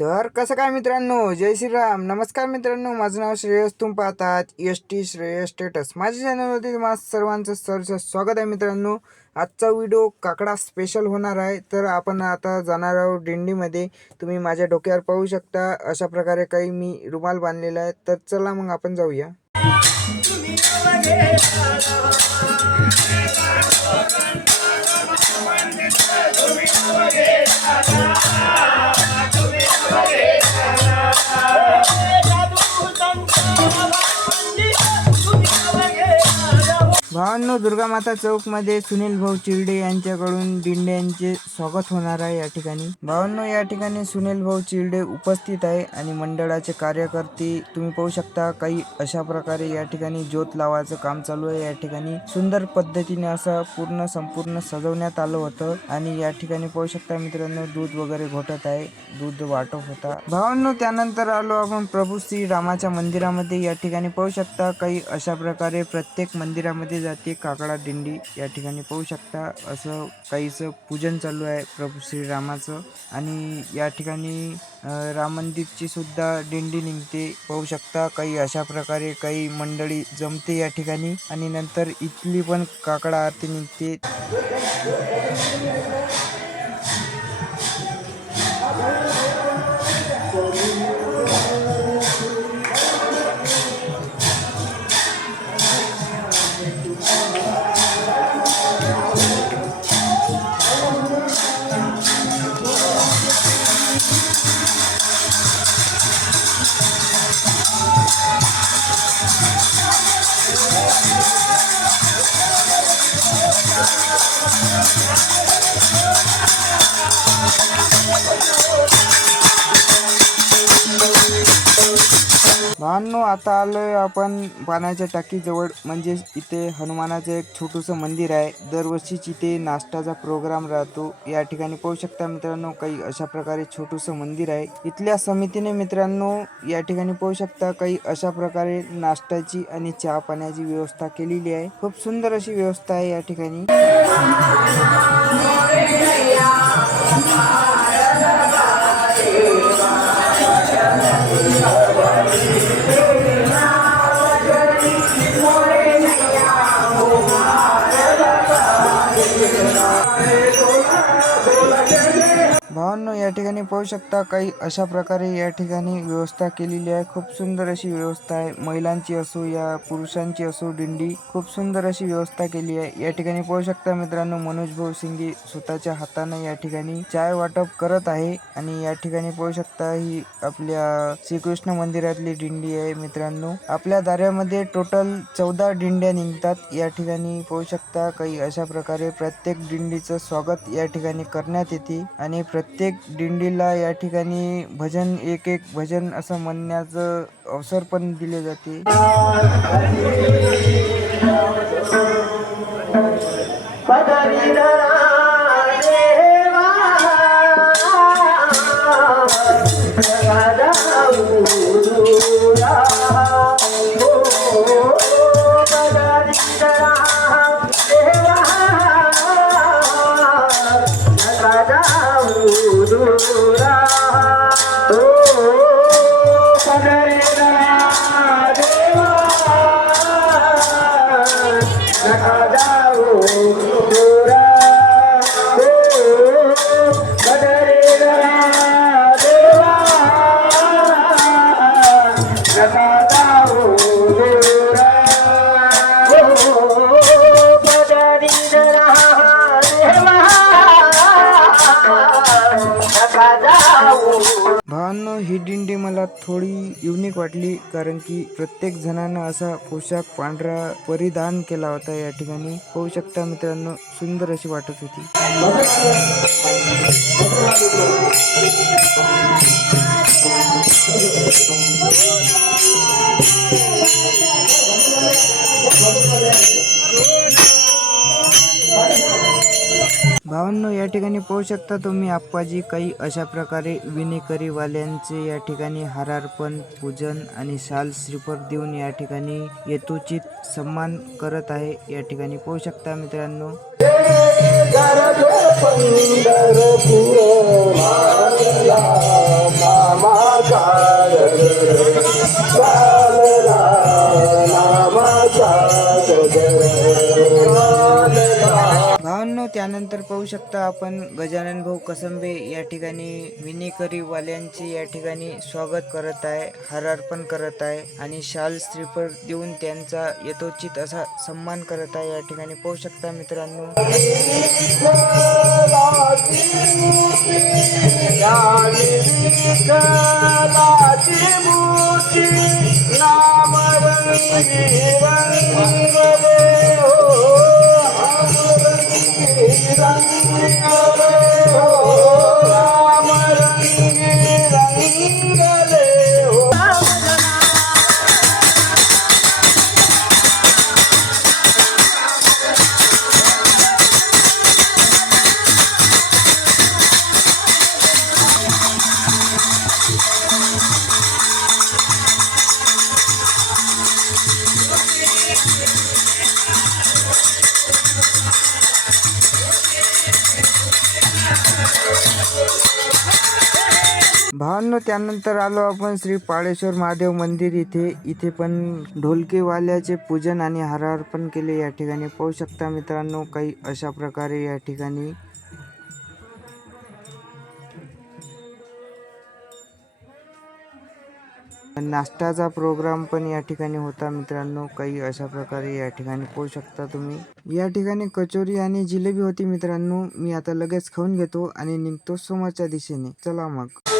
तर कसं काय मित्रांनो? जय श्रीराम. नमस्कार मित्रांनो माझं नाव श्रेयस. तुम पाहतात एस टी श्रेयस स्टेटस माझ्या चॅनलवरती तुम्हाला सर्वांचं सरचं स्वागत आहे मित्रांनो. आजचा व्हिडिओ काकडा स्पेशल होणार आहे. तर आपण आता जाणार आहोत दिंडीमध्ये. तुम्ही माझ्या डोक्यावर पाहू शकता. अशा प्रकारे काही मी रुमाल बांधलेला आहे. तर चला मग आपण जाऊया. मित्रांनो दुर्गा माता चौकमध्ये सुनील भाऊ चिरडे यांच्याकडून दिंड्यांचे स्वागत होणार आहे या ठिकाणी. भावांनो या ठिकाणी सुनील भाऊ चिरडे उपस्थित आहे आणि मंडळाचे कार्यकर्ते तुम्ही पाहू शकता काही अशा प्रकारे या ठिकाणी ज्योत लावायचं काम चालू आहे. या ठिकाणी सुंदर पद्धतीने असं पूर्ण संपूर्ण सजवण्यात आलं होतं आणि या ठिकाणी पाहू शकता मित्रांनो दूध वगैरे घोटत आहे दूध वाटप होता. भावांनो त्यानंतर आलो आपण प्रभू श्री रामाच्या मंदिरामध्ये. या ठिकाणी पाहू शकता काही अशा प्रकारे प्रत्येक मंदिरामध्ये जाते काकडा दिंडी या ठिकाणी पाहू शकता. असं काहीचं पूजन चालू आहे प्रभू श्रीरामाचं. आणि या ठिकाणी राम मंदिरची सुद्धा दिंडी निघते. पाहू शकता काही अशा प्रकारे काही मंडळी जमते या ठिकाणी. आणि नंतर इथली पण काकडा आरती निघते. आता आलोय आपण पाण्याच्या टाकीजवळ. म्हणजे इथे हनुमानाचं एक छोटूसं मंदिर आहे. दरवर्षीच इथे नाश्ताचा प्रोग्राम राहतो. या ठिकाणी पाहू शकता मित्रांनो काही अशा प्रकारे छोटूसं मंदिर आहे. इथल्या समितीने मित्रांनो या ठिकाणी पाहू शकता काही अशा प्रकारे नाश्त्याची आणि चहा पाण्याची व्यवस्था केलेली आहे. खूप सुंदर अशी व्यवस्था आहे या ठिकाणी. ठिकाणी पाहू शकता काही अशा प्रकारे या ठिकाणी व्यवस्था केलेली आहे. खूप सुंदर अशी व्यवस्था आहे. महिलांची असो या पुरुषांची असो दिंडी खूप सुंदर अशी व्यवस्था केली आहे. या ठिकाणी पाहू शकता मित्रांनो मनोज भाऊ सिंगे स्वतःच्या हाताने या ठिकाणी चाय वाटप करत आहे आणि या ठिकाणी पाहू शकता ही आपल्या श्रीकृष्ण मंदिरातली दिंडी आहे मित्रांनो. आपल्या दाऱ्यामध्ये टोटल चौदा दिंड्या निघतात. या ठिकाणी पाहू शकता काही अशा प्रकारे प्रत्येक दिंडीचं स्वागत या ठिकाणी करण्यात येते आणि प्रत्येक दिंडीला या ठिकाणी भजन एक एक भजन असं म्हणण्याचं अवसर पण दिले जाते. भावांनो मला थोडी युनिक वाटली कारण की प्रत्येक जणांना असा पोशाख पांढरा परिधान केला होता या ठिकाणी. पाहू शकता मित्रांनो सुंदर अशी वाटत होती. भावांनो या ठिकाणी पाहू शकता तुम्ही आप्पाजी काही अशा प्रकारे विणेकरीवाल्यांचे या ठिकाणी हारार्पण पूजन आणि शाल श्रीफळ देऊन या ठिकाणी यथोचित सन्मान करत आहे या ठिकाणी पाहू शकता मित्रांनो पंढरपूर त्यानंतर पाहू शकता आपण गजानन भाऊ कसंबे या ठिकाणी विनेकरी वाल्यांचे या ठिकाणी स्वागत करत आहे हार अर्पण करत आहे आणि शाल श्रीफळ देऊन त्यांचा यथोचित असा सन्मान करत आहे या ठिकाणी. पाहू शकता मित्रांनो. भावांनो त्यानंतर आलो आपण श्री पाळेश्वर महादेव मंदिर इथे. इथे पण ढोलकेवाल्याचे पूजन आणि हारार्पण केले या ठिकाणी. पाहू शकता मित्रांनो काही अशा प्रकारे या ठिकाणी नाश्त्याचा प्रोग्राम पण या ठिकाणी होता मित्रांनो. काही अशा प्रकारे या ठिकाणी पाहू शकता तुम्ही. या ठिकाणी कचोरी आणि जिलेबी होती मित्रांनो. मी आता लगेच खाऊन घेतो आणि निघतो समोरच्या दिशेने. चला मग.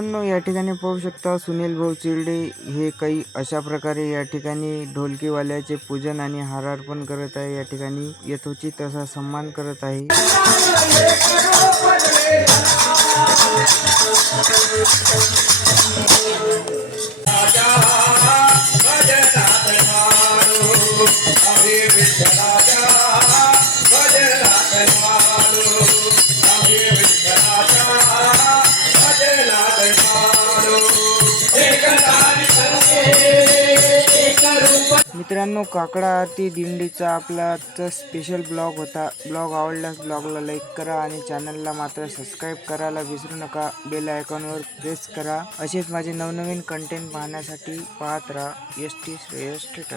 मित्रांनो या ठिकाणी पाहू शकता सुनील भाऊ चिरडे हे काही अशा प्रकारे या ठिकाणी ढोलकीवाल्याचे पूजन आणि हार अर्पण करत आहे. या ठिकाणी यथोचित असा सन्मान करत आहे. मित्रांनो काकडा आरती दिंडीचा आपला आजचा स्पेशल ब्लॉग होता. ब्लॉग आवडल्यास ब्लॉगला लाईक करा आणि चॅनलला मात्र सबस्क्राईब करायला विसरू नका. बेल आयकॉनवर प्रेस करा. असेच माझे नवनवीन कंटेंट पाहण्यासाठी पाहत राहा. S T Shreyas theatre